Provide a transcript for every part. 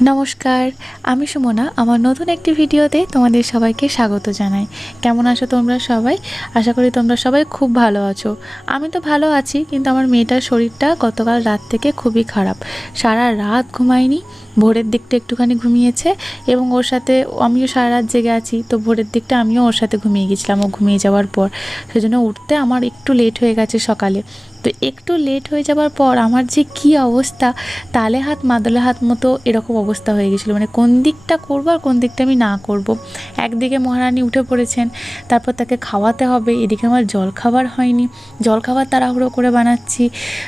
নমস্কার, আমি সুমনা। আমার নতুন একটি ভিডিওতে তোমাদের সবাইকে স্বাগত জানাই। কেমন আছো তোমরা সবাই? আশা করি তোমরা সবাই খুব ভালো আছো। আমি তো ভালো আছি, কিন্তু আমার মেয়েটার শরীরটা গতকাল রাত থেকে খুবই খারাপ। সারা রাত ঘুমায়নি, ভোরের দিকটা একটুখানি ঘুমিয়েছে এবং ওর সাথে আমিও সারা রাত জেগে আছি। তো ভোরের দিকটা আমিও ওর সাথে ঘুমিয়ে গেছিলাম ও ঘুমিয়ে যাওয়ার পর। সেজন্য উঠতে আমার একটু লেট হয়ে গেছে সকালে। তো একটু লেট হয়ে যাওয়ার পর আমার যে কী অবস্থা, তালে হাত মাদলে হাত মতো এরকম অবস্থা হয়ে গেছিলো। মানে কোন দিকটা করবো আর কোন দিকটা আমি না করব। একদিকে মহারানী উঠে পড়েছেন, তারপর তাকে খাওয়াতে হবে, এদিকে আমার জলখাবার হয়নি, জলখাবার তাড়াহুড়ো করে বানাচ্ছি।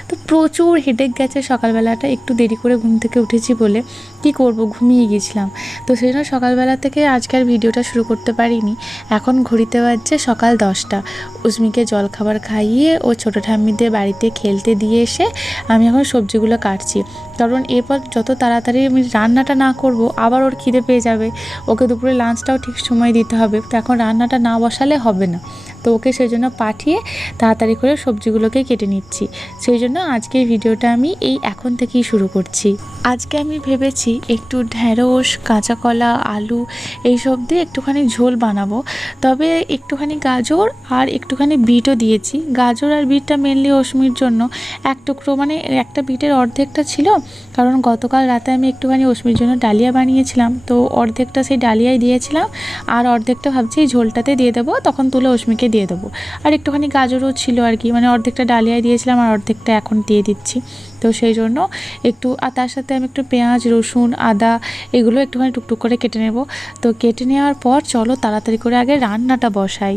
তো প্রচুর হেডেক গেছে সকালবেলাটা। একটু দেরি করে ঘুম থেকে উঠেছি বলে কি করব, ঘুমিয়ে গেছিলাম। তো সেই জন্য সকালবেলা থেকে আজকের ভিডিওটা শুরু করতে পারিনি। এখন ঘড়িতে বাজছে সকাল 10টা। উস্মিকে জলখাবার খাইয়ে ও ছোটো ঠাম্মিদের বাড়িতে খেলতে দিয়ে এসে আমি এখন সবজিগুলো কাটছি। কারণ এরপর যত তাড়াতাড়ি আমি রান্নাটা না করব, আবার ওর খিদে পেয়ে যাবে। ওকে দুপুরে লাঞ্চটাও ঠিক সময় দিতে হবে। তো এখন রান্নাটা না বসালে হবে না। তো ওকে সেই জন্য পাঠিয়ে তাড়াতাড়ি করে সবজিগুলোকে কেটে নিচ্ছি। সেই জন্য আজকের ভিডিওটা আমি এখন থেকেই শুরু করছি। আজকে আমি ভেবেছি একটু ঢ্যাঁড়স, কাঁচা কলা, আলু এইসব দিয়ে একটুখানি ঝোল বানাবো। তবে একটুখানি গাজর আর একটুখানি বিটও দিয়েছি। গাজর আর বিটটা মেনলি অস্মির জন্য। এক টুকরো মানে একটা বিটের অর্ধেকটা ছিল, কারণ গতকাল রাতে আমি একটুখানি অস্মির জন্য ডালিয়া বানিয়েছিলাম। তো অর্ধেকটা সেই ডালিয়ায় দিয়েছিলাম, আর অর্ধেকটা ভাবছি এই ঝোলটাতে দিয়ে দেবো, তখন তুলে অস্মিকে দিয়ে দেবো। আর একটুখানি গাজরও ছিল আর কি, মানে অর্ধেকটা ডালিয়ায় দিয়েছিলাম আর অর্ধেকটা এখন দিয়ে দিচ্ছি। তো সেই জন্য একটু, আর তার সাথে আমি একটু পেঁয়াজ, রসুন, আদা এগুলো একটুখানি টুকটুক করে কেটে নেব। তো কেটে নেওয়ার পর চলো তাড়াতাড়ি করে আগে রান্নাটা বসাই।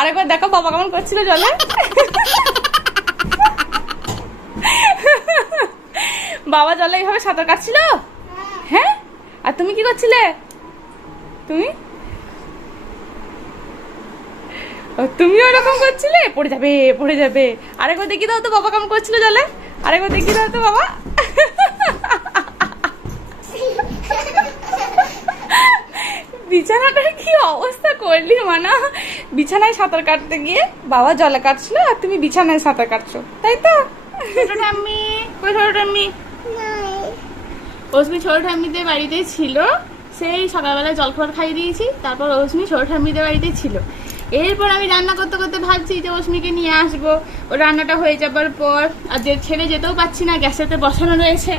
আরেকবার দেখাও বাবা কেমন করছিল জলে। বাবা জলে এইভাবে সাঁতার কাটছিল। হ্যাঁ, আর তুমি কি করছিলে? তুমি তুমিও এরকম করছিলে? পড়ে যাবে পড়ে যাবে। আরেকবার দেখি দাও তো বাবা কেমন করছিল জলে। আরেকবার দেখি দাও তো বাবা। বিছানাটার কি অবস্থা করলি মানা? বিছানায় সাঁতার কাটতে গিয়ে বাবা জলে কাটছিল আর তুমি বিছানায় সাঁতার কাটছো, তাই তো? ছোট ঠাম্মি কই? ছোট ঠাম্মি রশ্মি ছোট ঠাম্মিদের বাড়িতেই ছিল। সেই সকালবেলায় জলখাবার খাইয়ে দিয়েছি, তারপর রশ্মি ছোট ঠাম্মিদের বাড়িতেই ছিল। এরপর আমি রান্না করতে করতে ভাবছি যে রশ্মিকে নিয়ে আসবো, ও রান্নাটা হয়ে যাবার পর। আর যে ছেড়ে যেতেও পাচ্ছি না, গ্যাসেতে বসানো রয়েছে।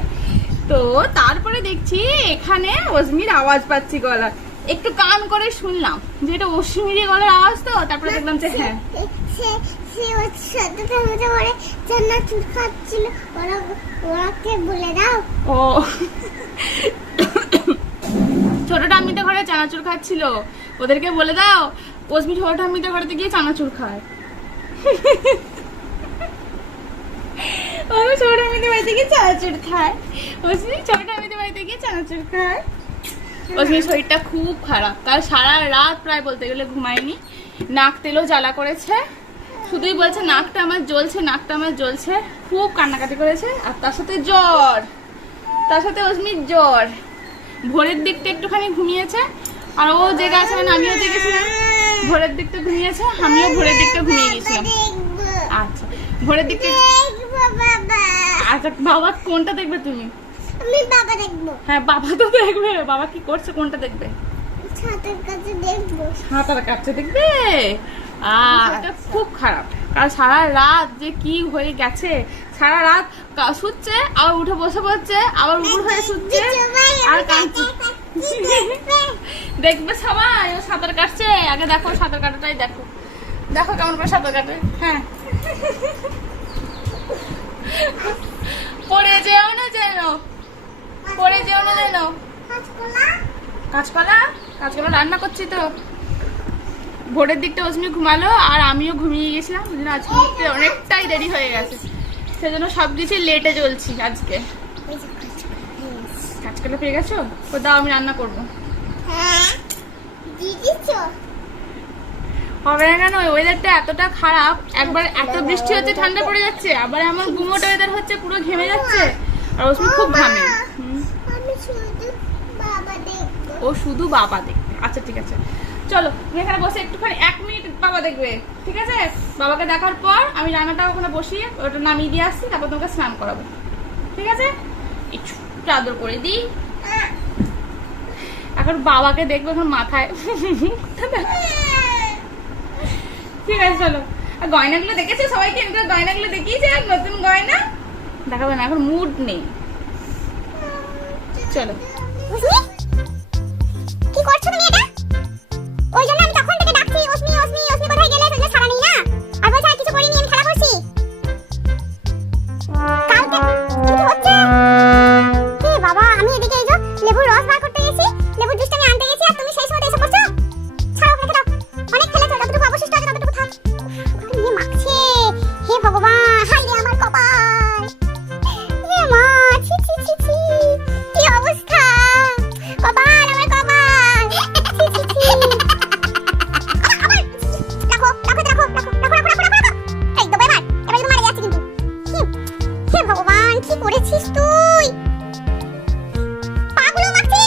তো তারপরে দেখছি এখানে রশ্মির আওয়াজ পাচ্ছি গলা, একটু কান করে শুনলাম যে এটা অশ্মিরই গলার আওয়াজ। তো তারপরে দেখলাম যে হ্যাঁ সে ওর সাথে করে চানাচুর খাচ্ছিল, ওরাকে বলে দাও। ও ছোট ঠাম্মিতে ঘরে চানাচুর খাচ্ছিল, ওদেরকে বলে দাও রশ্মি ছোট ঠাম্মিতে ঘরেতে গিয়ে চানাচুর খায়। ও ছোট ঠাম্মিদের বাড়িতে গিয়ে চানাচুর খায়, রশ্মি ছোট ঠাম্মিদের বাড়িতে গিয়ে চানাচুর খায়। রশ্মির শরীরটা খুব খারাপ, কাল সারা রাত প্রায় বলতে গেলে ঘুমায়নি, নাক তেলও জ্বালা করেছে, শুধুই বলছে নাকটা আমার জ্বলছে, নাকটা আমার জ্বলছে। খুব কান্নাকাটি করেছে, আর তার সাথে জ্বর, তার সাথে রশ্মির জ্বর। ভোরের দিকটা একটুখানি ঘুমিয়েছে, আর ও জেগে আছে, মানে আমিও জেগেছিলাম। ভোরের দিকটা ঘুমিয়েছে, আমিও ভোরের দিকটা ঘুমিয়ে গেছিলাম। আচ্ছা ভোরের দিকটা, আচ্ছা বাবা কোনটা দেখবে তুমি? আমি বাবা দেখবো। হ্যাঁ বাবা তো দেখবে, বাবা কি করছে কোনটা দেখবে? ছাতার কাছে দেখবো। সাঁতার কাটছে দেখবে। এটা খুব খারাপ, কারণ সারা রাত যে কি হয়ে গেছে, সারা রাত শুচ্ছে, আবার উঠে বসে পড়ছে, আবার উপর হয়ে শুচ্ছে আর কাঁদছে। দেখবে সবাই ও সাঁতার কাটছে, আগে দেখো সাঁতার কাটাটাই দেখো, দেখো কেমন করে সাঁতার কাটে। হ্যাঁ পড়ে যেও না যেন, পড়ে যেও না যেন। কাঁচকলা, কাঁচকলা রান্না করছি তো। ভোরের দিকটা রশ্মি ঘুমালো আর আমিও ঘুমিয়ে গেছিলাম, আজকে উঠতে অনেকটাই দেরি হয়ে গেছে, সেজন্য সবকিছু লেটে চলছি আজকে। কাঁচকলা পেয়ে গেছো? ও দাও আমি রান্না করবো। হ্যাঁ দিদিছো হবে না কেন? ওয়েদারটা এতটা খারাপ, একবার এত বৃষ্টি হচ্ছে ঠান্ডা পড়ে যাচ্ছে, আবার এমন গুমোট ওয়েদার হচ্ছে পুরো ঘেমে যাচ্ছে, আর রশ্মি খুব ঘামে। আমি শুধু বাবা দেখবো। ও শুধু বাবা দেখবে। আচ্ছা ঠিক আছে, চলো তুমি এখানে বসে একটুখানি 1 মিনিট বাবা দেখবে, ঠিক আছে? বাবাকে দেখার পর আমি রান্নাটা ওখানে বসিয়ে ওটা নামিয়ে দিয়ে আসছি, তারপর তোমাকে স্নান করাবো, ঠিক আছে? একটু আদর করে দিই। এখন বাবাকে দেখবো, এখন মাথায়। ঠিক আছে চলো। আর গয়নাগুলো দেখেছো সবাইকে? এমনি গয়নাগুলো দেখিয়েছে, আর নতুন গয়না দেখাবো না, এখন মুড নেই। চলো। কি করছো তুমি এটা? ওই জন্য আমি তখন থেকে ডাকছি ওসমি ওসমি ওসমি কোথায় গেলে? তুমি সারা নেই না, আর বলছ আর কিছু করিনি, আমি খেলা করছি। কালকে কি হচ্ছে? কি বাবা, আমি এদিকে এই যে লেবুর রস বার করতে গেছি, লেবুর জুসটা আমি আনতে গেছি, আর তুমি সেই সময় এসে করছো। ছাড়ো, রেখে দাও, অনেক খেলেছো, যতটুকু অবশিষ্ট আছে ততটুকু থাক। নিয়ে মাখছে, হে ভগবান, হাই রে আমার কপাল, হে মা, ছি ছি ছি ছি, কি অবস্থা, কপাল আমার কপাল, ছি ছি ছি। রাখো রাখো রাখো রাখো রাখো রাখো রাখো রাখো, এই তো এবার এবার তো মারা যাচ্ছে কিন্তু। হে ভগবান, কি করেছিস তুই? পাগুলো মাখছে,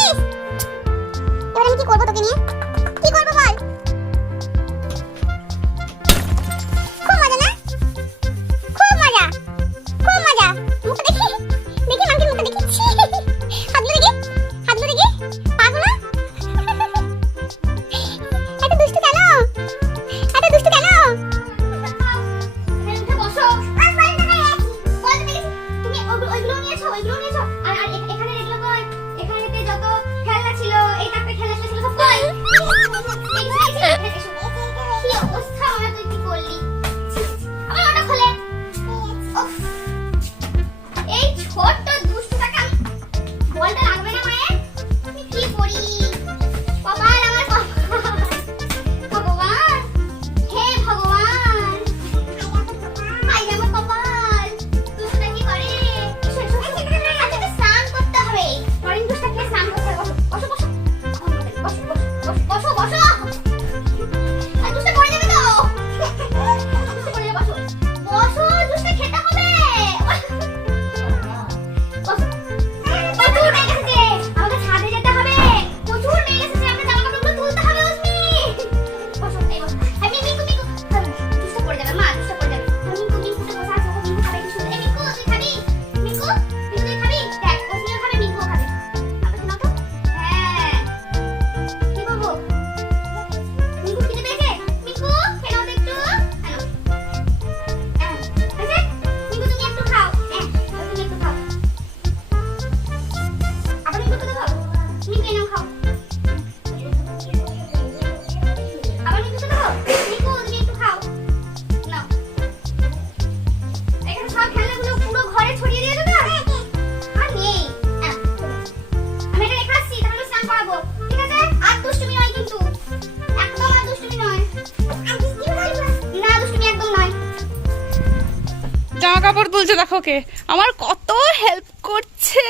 করছে দেখো কে, আমার কত হেল্প করছে,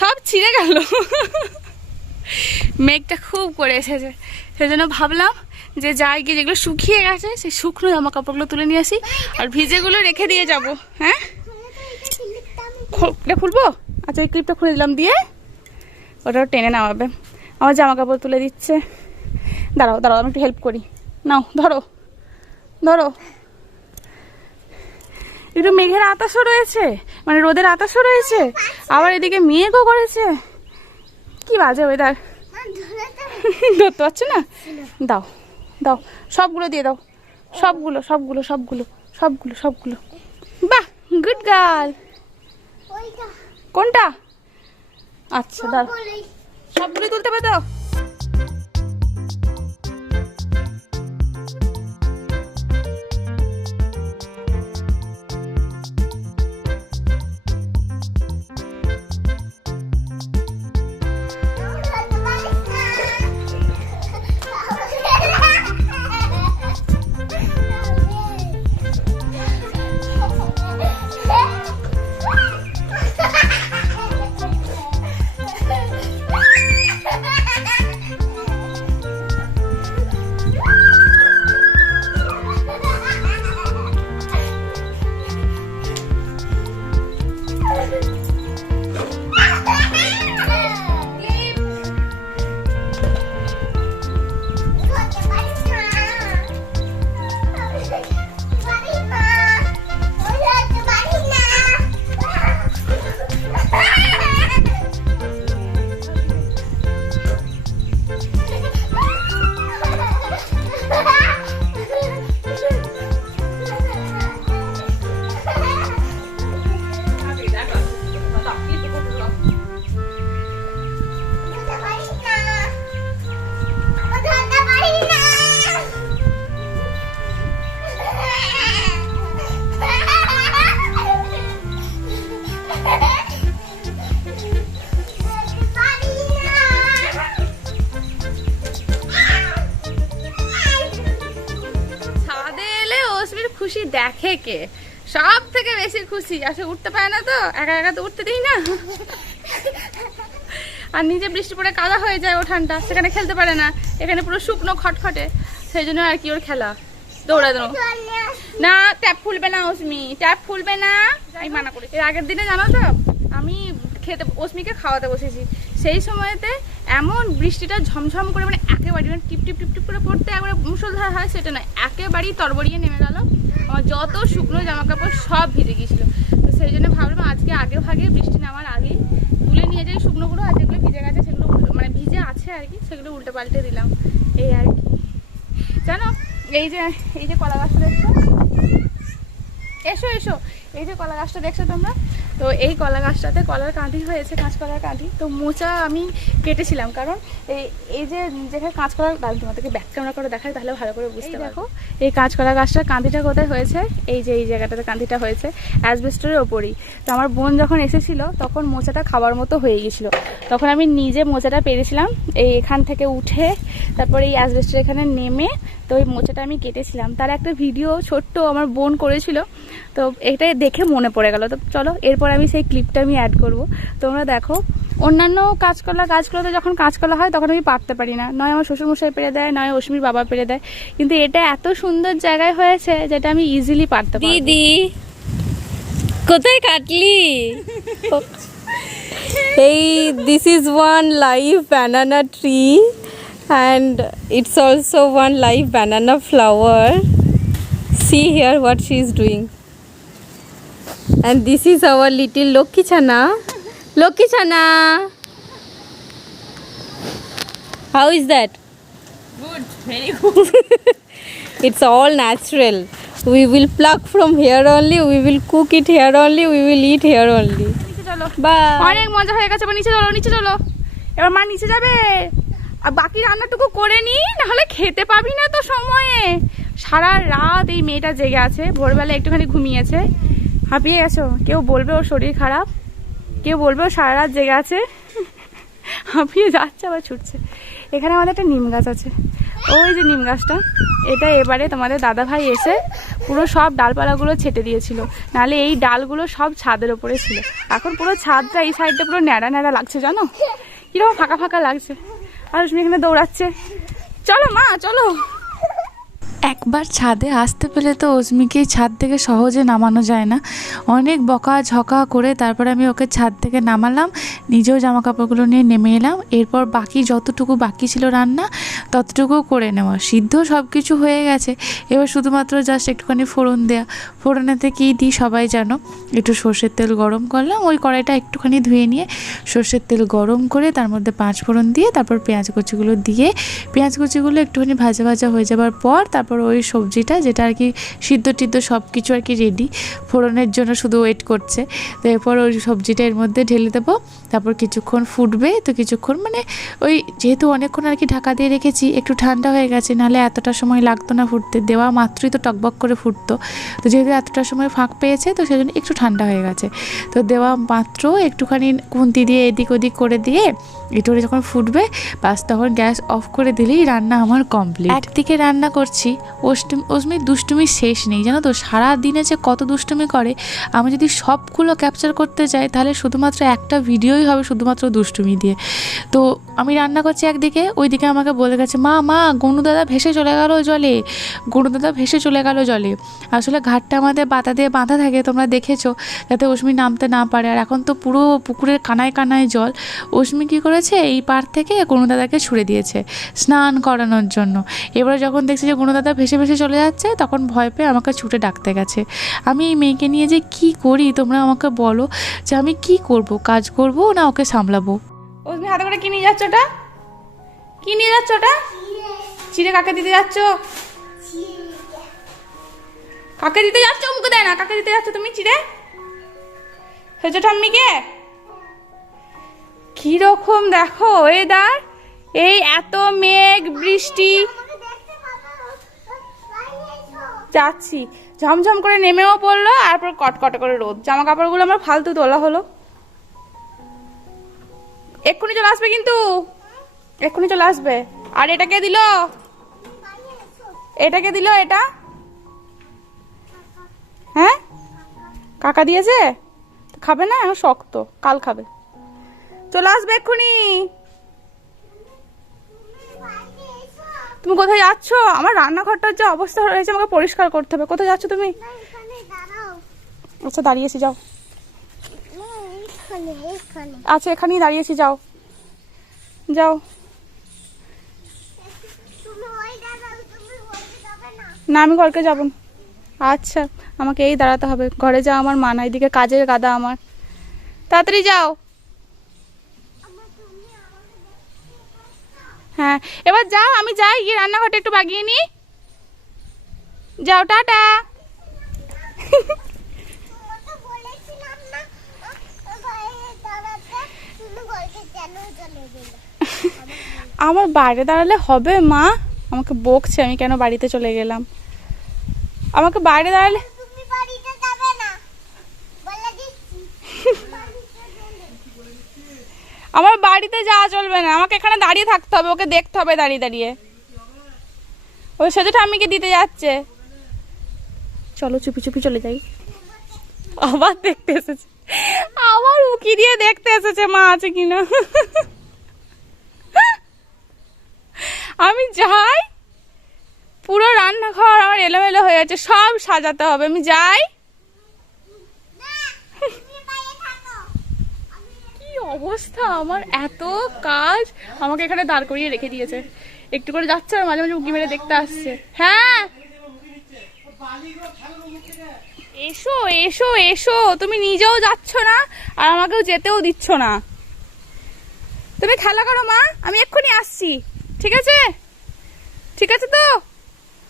সব ছিঁড়ে গেল। মেঘটা খুব করে এসেছে, সেজন্য ভাবলাম যে যাই গিয়ে যেগুলো শুকিয়ে গেছে সেই শুকনো জামা কাপড়গুলো তুলে নিয়ে আসি, আর ভিজেগুলো রেখে দিয়ে যাব। হ্যাঁ এটা খুলবো, আচ্ছা এই ক্লিপটা খুলে দিলাম, দিয়ে ওটাও টেনে নামাবে। আমার জামা কাপড় তুলে দিচ্ছে, দাঁড়াও দাঁড়াও আমি একটু হেল্প করি, নাও ধরো ধরো। একটু মেঘের আতাশও রয়েছে, মানে রোদের আতাশও রয়েছে, আবার এদিকে মেঘও করেছে, কি বাজে ওয়েদার। ধরতে পারছো না, দাও দাও সবগুলো দিয়ে দাও, সবগুলো সবগুলো সবগুলো সবগুলো সবগুলো। বাহ গুড গার্ল। কোনটা? আচ্ছা দাও, সবগুলো তুলতে পারো। খুশি দেখে কে, সব থেকে বেশি খুশি। আসলে উঠতে পারে না তো, একা একা তো উঠতে দিই না, আর নিজে বৃষ্টি পড়ে কাদা হয়ে যায় ওঠানটা, সেখানে খেলতে পারে না, এখানে পুরো শুকনো খটখটে, সেই জন্য আর কি ওর খেলা দৌড়ানো। না ট্যাপ খুলবে না অস্মি, ট্যাপ খুলবে না, আমি মানা করি। এর আগের দিনে জানো তো আমি খেতে অস্মিকে খাওয়াতে বসেছি, সেই সময়তে এমন বৃষ্টিটা ঝমঝম করে, মানে একেবারে টিপ টিপ টিপ টিপ করে পড়তে একবারে মুষলধার হয় সেটা নয়, একেবারেই তরবরিয়ে নেমে গেল। আমার যত শুকনো জামা কাপড় সব ভিজে গিয়েছিল, তো সেই জন্য ভাবলাম আজকে আগে ভাগে বৃষ্টি নামার আগেই তুলে নিয়ে যাই শুকনোগুলো, আর যেগুলো ভিজে গেছে সেগুলো মানে ভিজে আছে আর কি, সেগুলো উল্টে পাল্টে দিলাম। এই আর কি জানো, এই যে কলা গাছটা দেখছো, এসো এসো, এই যে কলা গাছটা দেখছো তোমরা, তো এই কলা গাছটাতে কলার কাঁদি হয়েছে, কাঁচকলার কাঁদি। তো মোচা আমি কেটেছিলাম, কারণ এই যে যেখানে কাঁচকলার, দাঁড়িয়ে তোমাদেরকে ব্যাক ক্যামেরা করে দেখাই তাহলে ভালো করে বুঝতে পারো। এই কাঁচকলা গাছটার কাঁদিটা কোথায় হয়েছে, এই যে এই জায়গাটাতে কাঁদিটা হয়েছে অ্যাসবেস্টরের ওপরই। তো আমার বোন যখন এসেছিল তখন মোচাটা খাবার মতো হয়ে গেছিলো, তখন আমি নিজে মোচাটা পেরেছিলাম, এই এখান থেকে উঠে তারপরে এই অ্যাসবেস্টরের এখানে নেমে, তো ওই মোচাটা আমি কেটেছিলাম। তার একটা ভিডিও ছোট্ট আমার বোন করেছিল, তো এটা দেখে মনে পড়ে গেল। তো চলো এরপর আমি সেই ক্লিপটা আমি অ্যাড করব, তোমরা দেখো। অন্যান্য গাছগুলোতে যখন কাঁচকলা হয় তখন আমি পারতে পারি না, নয় আমার শ্বশুরমশাই পেরে দেয়, নয় অস্মির বাবা পেরে দেয়, কিন্তু এটা এত সুন্দর জায়গায় হয়েছে যেটা আমি ইজিলি পারতে পারি। দিদি কোথায় কাটলি? এই this is one live banana tree and it's also one live banana flower. See here what she is doing. And this is our little Lokki Chana. Lokki Chana. How is that? Good, very good. It's all natural. We will pluck from here only, we will cook it here only, we will eat here only. নিচে চলো, Bye. অনেক মজা হয়ে গেছে, নিচে চলো নিচে চলো, এবার মা নিচে যাবে, আর বাকি রান্নাটুকু করে নি, নাহলে খেতে পাবি না তো সময়ে। সারা রাত এই মেয়েটা জেগে আছে, ভোরবেলা একটুখানি ঘুমিয়েছে, হাঁপিয়ে গেছো। কেউ বলবে ওর শরীর খারাপ, কেউ বলবে ও সারা রাত জেগে আছে, হাঁপিয়ে যাচ্ছে আবার ছুটছে। এখানে আমাদের একটা নিম গাছ আছে, ওই যে নিম গাছটা, এটা এবারে তোমাদের দাদা ভাই এসে পুরো সব ডালপালাগুলো ছেটে দিয়েছিল, নাহলে এই ডালগুলো সব ছাদের ওপরে ছিল। এখন পুরো ছাদটা এই সাইডটা পুরো ন্যাড়া ন্যাড়া লাগছে, জানো কিরকম ফাঁকা ফাঁকা লাগছে। আর রশ্মি এখানে দৌড়াচ্ছে, চলো মা চলো। একবার ছাদে আসতে পেলে তো অস্মিকে ছাদ থেকে সহজে নামানো যায় না। অনেক বকা ঝকা করে তারপরে আমি ওকে ছাদ থেকে নামালাম, নিজেও জামা কাপড়গুলো নিয়ে নেমে এলাম। এরপর বাকি যতটুকু বাকি ছিল রান্না ততটুকু করে নেওয়া, সিদ্ধ সব কিছু হয়ে গেছে। এবার শুধুমাত্র জাস্ট একটুখানি ফোড়ন দেওয়া। ফোড়নেতে কী দিই সবাই জানো, একটু সর্ষের তেল গরম করলাম, ওই কড়াইটা একটুখানি ধুয়ে নিয়ে সর্ষের তেল গরম করে তার মধ্যে 5 ফোড়ন দিয়ে তারপর পেঁয়াজ কুচিগুলো দিয়ে, পেঁয়াজ কুচিগুলো একটুখানি ভাজা ভাজা হয়ে যাবার পর তারপর ওই সবজিটা যেটা আর কি সিদ্ধ টিদ্ধ সব কিছু আর কি রেডি, ফোড়নের জন্য শুধু ওয়েট করছে। তো এরপর ওই সবজিটা এর মধ্যে ঢেলে দেবো। তারপর কিছুক্ষণ ফুটবে, তো কিছুক্ষণ মানে ওই যেহেতু অনেকক্ষণ আর কি ঢাকা দিয়ে রেখেছি, একটু ঠান্ডা হয়ে গেছে, নাহলে এতটা সময় লাগতো না ফুটতে, দেওয়া মাত্রই তো টকবক করে ফুটতো। তো যেহেতু এতটা সময় ফাঁক পেয়েছে তো সেজন্য একটু ঠান্ডা হয়ে গেছে। তো দেওয়া মাত্র একটুখানি খুন্তি দিয়ে এদিক ওদিক করে দিয়ে একটু যখন ফুটবে বাস তখন গ্যাস অফ করে দিলেই রান্না আমার কমপ্লিট। একদিকে রান্না করছি, অস্মির দুষ্টুমির শেষ নেই জানো তো, সারা দিনে যে কত দুষ্টুমি করে। আমি যদি সবগুলো ক্যাপচার করতে যাই তাহলে শুধুমাত্র একটা ভিডিওই হবে শুধুমাত্র দুষ্টুমি দিয়ে। তো আমি রান্না করছি একদিকে, ওইদিকে আমাকে বলে গেছে মা মা গনু দাদা ভেসে চলে গেল জলে, গনু দাদা ভেসে চলে গেল জলে। আসলে ঘাটটা আমাদের বাতা দিয়ে বাঁধা থাকে, তোমরা দেখেছো, যাতে অস্মি নামতে না পারে। আর এখন তো পুরো পুকুরের কানায় কানায় জল। অস্মি কী করেছে, এই পার থেকে গনু দাদাকে ছুড়ে দিয়েছে স্নান করানোর জন্য। এবার যখন দেখছি যে গনু দাদা ভেসে ভেসে চলে যাচ্ছে তখন ভয় পেয়ে আমাকে ছুটে ডাকতে গেছে। আমি এই মেয়েকে নিয়ে যে কি করি তোমরা আমাকে বলো, যে আমি কি করব, কাজ করব না ওকে সামলাবো। অস্মি হাতে করে কি নিয়ে যাচ্ছ ওটা, কি নিয়ে যাচ্ছ ওটা? চিড়ে কাকে দিতে যাচ্ছ? কাকে দিতে যাচ্ছ? মুখে দেয় না, কাকে দিতে যাচ্ছ তুমি চিড়ে? সেটা ঠাম্মিকে? কিরকম দেখো ওয়েদার, এই এত মেঘ বৃষ্টি, যাচ্ছি ঝমঝম করে নেমেও পড়লো, তারপর কটকটে করে রোদ। জামা কাপড়গুলো আমার ফালতু তোলা হলো। এক্ষুনি চলে আসবে কিন্তু, এক্ষুনি চলে আসবে। আর এটাকে দিল, এটাকে দিল, এটা হ্যাঁ কাকা দিয়েছে, খাবে না এখন, শক্ত, কাল খাবে। চলে আসবে এক্ষুনি। তুমি কোথায় যাচ্ছ? আমার রান্নাঘরটার যে অবস্থা হয়েছে আমাকে পরিষ্কার করতে হবে। কোথায় যাচ্ছ তুমি? আচ্ছা দাঁড়িয়েছি, যাও। আচ্ছা এখানেই দাঁড়িয়েছি, যাও যাও। না আমি ঘরকে যাব না। আচ্ছা আমাকে এই দাঁড়াতে হবে, ঘরে যাও আমার মা না, এদিকে কাজের গাদা আমার, তাড়াতাড়ি যাও। হ্যাঁ এবার যাও, আমি যাই, গিয়ে রান্নাঘরটা একটু বাগিয়ে নি। যাও, টাটা। আমার বাইরে দাঁড়ালে হবে মা, আমাকে বকছে আমি কেন বাড়িতে চলে গেলাম। আমাকে বাইরে দাঁড়ালে আমার বাড়িতে যাওয়া চলবে না, আমাকে এখানে দাঁড়িয়ে থাকতে হবে, ওকে দেখতে হবে দাঁড়িয়ে দাঁড়িয়ে। ওই সেজো ঠাম্মিকে দিতে যাচ্ছে, চলো চুপি চুপি চলে যাই। আবার দেখতে এসেছে, আবার উকি দিয়ে দেখতে এসেছে মা আছে কিনা। আমি যাই, পুরো রান্নাঘর আমার এলোমেলো হয়ে যাচ্ছে, সব সাজাতে হবে। আমি যাই। কি অবস্থা আমার, এত কাজ আমাকে এখানে দাঁড় করিয়ে রেখে দিয়েছে। একটু করে যাচ্ছে আর মাঝে মাঝে উঁকি মেরে দেখতে আসছে। হ্যাঁ এসো এসো এসো, তুমি নিজেও যাচ্ছ না আর আমাকেও যেতেও দিচ্ছ না। তুমি খেলা করো মা, আমি এক্ষুনি আসছি। ঠিক আছে, ঠিক আছে তো,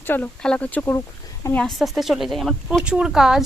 চলো খেলা করছো করুক, আমি আস্তে আস্তে চলে যাই, আমার প্রচুর কাজ।